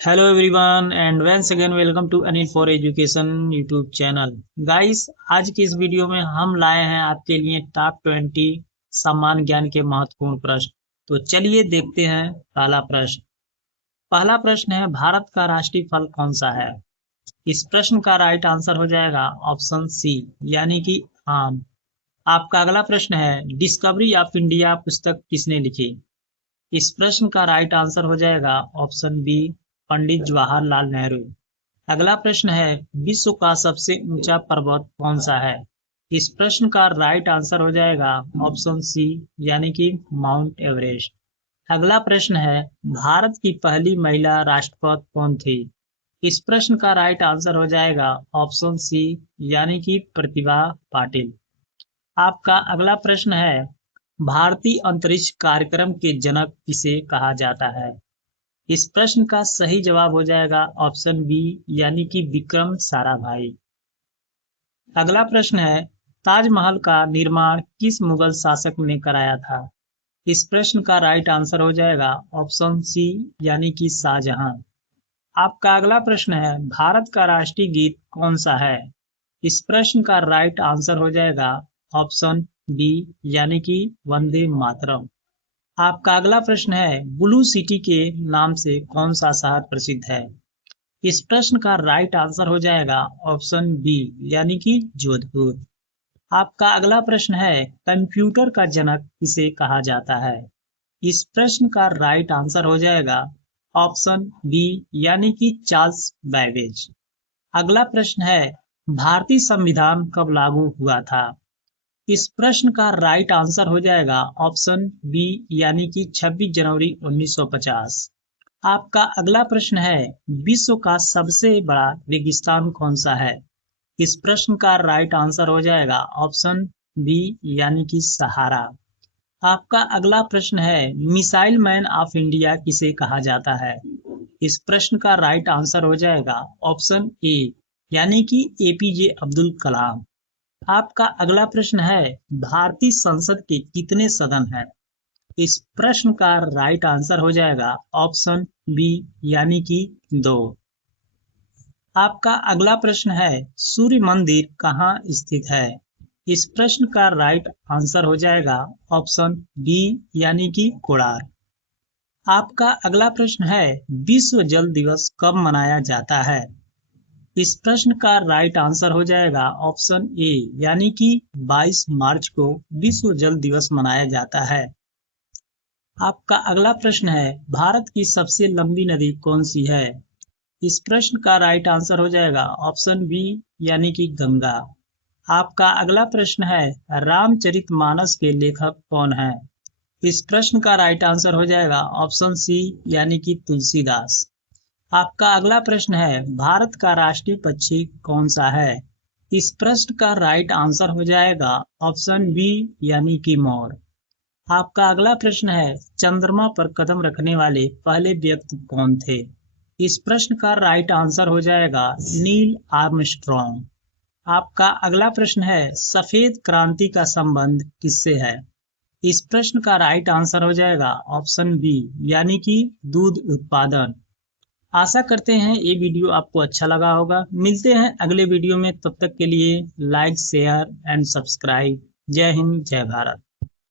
Hello everyone and once again welcome to Anil for education YouTube channel. Guys, आज की इस video में हम लाए हैं आपके लिए टॉप 20 सामान्य ज्ञान के महत्वपूर्ण प्रश्न। तो चलिए देखते हैं पहला प्रश्न। पहला प्रश्न है, भारत का राष्ट्रीय फल कौन सा है? इस प्रश्न का राइट आंसर हो जाएगा ऑप्शन सी, यानी कि आम। आपका अगला प्रश्न है, डिस्कवरी ऑफ इंडिया पुस्तक किसने लिखी? इस प्रश्न का राइट आंसर हो जाएगा ऑप्शन बी, पंडित जवाहरलाल नेहरू। अगला प्रश्न है, विश्व का सबसे ऊंचा पर्वत कौन सा है? इस प्रश्न का राइट आंसर हो जाएगा ऑप्शन सी, यानी कि माउंट एवरेस्ट। अगला प्रश्न है, भारत की पहली महिला राष्ट्रपति कौन थी? इस प्रश्न का राइट आंसर हो जाएगा ऑप्शन सी, यानी कि प्रतिभा पाटिल। आपका अगला प्रश्न है, भारतीय अंतरिक्ष कार्यक्रम के जनक किसे कहा जाता है? इस प्रश्न का सही जवाब हो जाएगा ऑप्शन बी, यानी कि विक्रम साराभाई। अगला प्रश्न है, ताजमहल का निर्माण किस मुगल शासक ने कराया था? इस प्रश्न का राइट आंसर हो जाएगा ऑप्शन सी, यानी कि शाहजहां। आपका अगला प्रश्न है, भारत का राष्ट्रीय गीत कौन सा है? इस प्रश्न का राइट आंसर हो जाएगा ऑप्शन बी, यानी कि वंदे मातरम। आपका अगला प्रश्न है, ब्लू सिटी के नाम से कौन सा शहर प्रसिद्ध है? इस प्रश्न का राइट आंसर हो जाएगा ऑप्शन बी, यानी कि जोधपुर। आपका अगला प्रश्न है, कंप्यूटर का जनक किसे कहा जाता है? इस प्रश्न का राइट आंसर हो जाएगा ऑप्शन बी, यानी कि चार्ल्स बैबेज। अगला प्रश्न है, भारतीय संविधान कब लागू हुआ था? इस प्रश्न का राइट आंसर हो जाएगा ऑप्शन बी, यानी कि 26 जनवरी 1950। आपका अगला प्रश्न है, विश्व का सबसे बड़ा रेगिस्तान कौन सा है? इस प्रश्न का राइट आंसर हो जाएगा ऑप्शन बी, यानी कि सहारा। आपका अगला प्रश्न है, मिसाइल मैन ऑफ इंडिया किसे कहा जाता है? इस प्रश्न का राइट आंसर हो जाएगा ऑप्शन ए, यानी कि एपीजे अब्दुल कलाम। आपका अगला प्रश्न है, भारतीय संसद के कितने सदन हैं? इस प्रश्न का राइट आंसर हो जाएगा ऑप्शन बी, यानी कि 2। आपका अगला प्रश्न है, सूर्य मंदिर कहाँ स्थित है? इस प्रश्न का राइट आंसर हो जाएगा ऑप्शन बी, यानी कि कोणार्क। आपका अगला प्रश्न है, विश्व जल दिवस कब मनाया जाता है? इस प्रश्न का राइट आंसर हो जाएगा ऑप्शन ए, यानी कि 22 मार्च को विश्व जल दिवस मनाया जाता है। आपका अगला प्रश्न है, भारत की सबसे लंबी नदी कौन सी है? इस प्रश्न का राइट आंसर हो जाएगा ऑप्शन बी, यानी कि गंगा। आपका अगला प्रश्न है, रामचरितमानस के लेखक कौन है? इस प्रश्न का राइट आंसर हो जाएगा ऑप्शन सी, यानी कि तुलसीदास। आपका अगला प्रश्न है, भारत का राष्ट्रीय पक्षी कौन सा है? इस प्रश्न का राइट आंसर हो जाएगा ऑप्शन बी, यानी कि मोर। आपका अगला प्रश्न है, चंद्रमा पर कदम रखने वाले पहले व्यक्ति कौन थे? इस प्रश्न का राइट आंसर हो जाएगा नील आर्मस्ट्रॉन्ग। आपका अगला प्रश्न है, सफेद क्रांति का संबंध किससे है? इस प्रश्न का राइट आंसर हो जाएगा ऑप्शन बी, यानी कि दूध उत्पादन। आशा करते हैं ये वीडियो आपको अच्छा लगा होगा। मिलते हैं अगले वीडियो में, तब तक के लिए लाइक, शेयर एंड सब्सक्राइब। जय हिंद, जय भारत।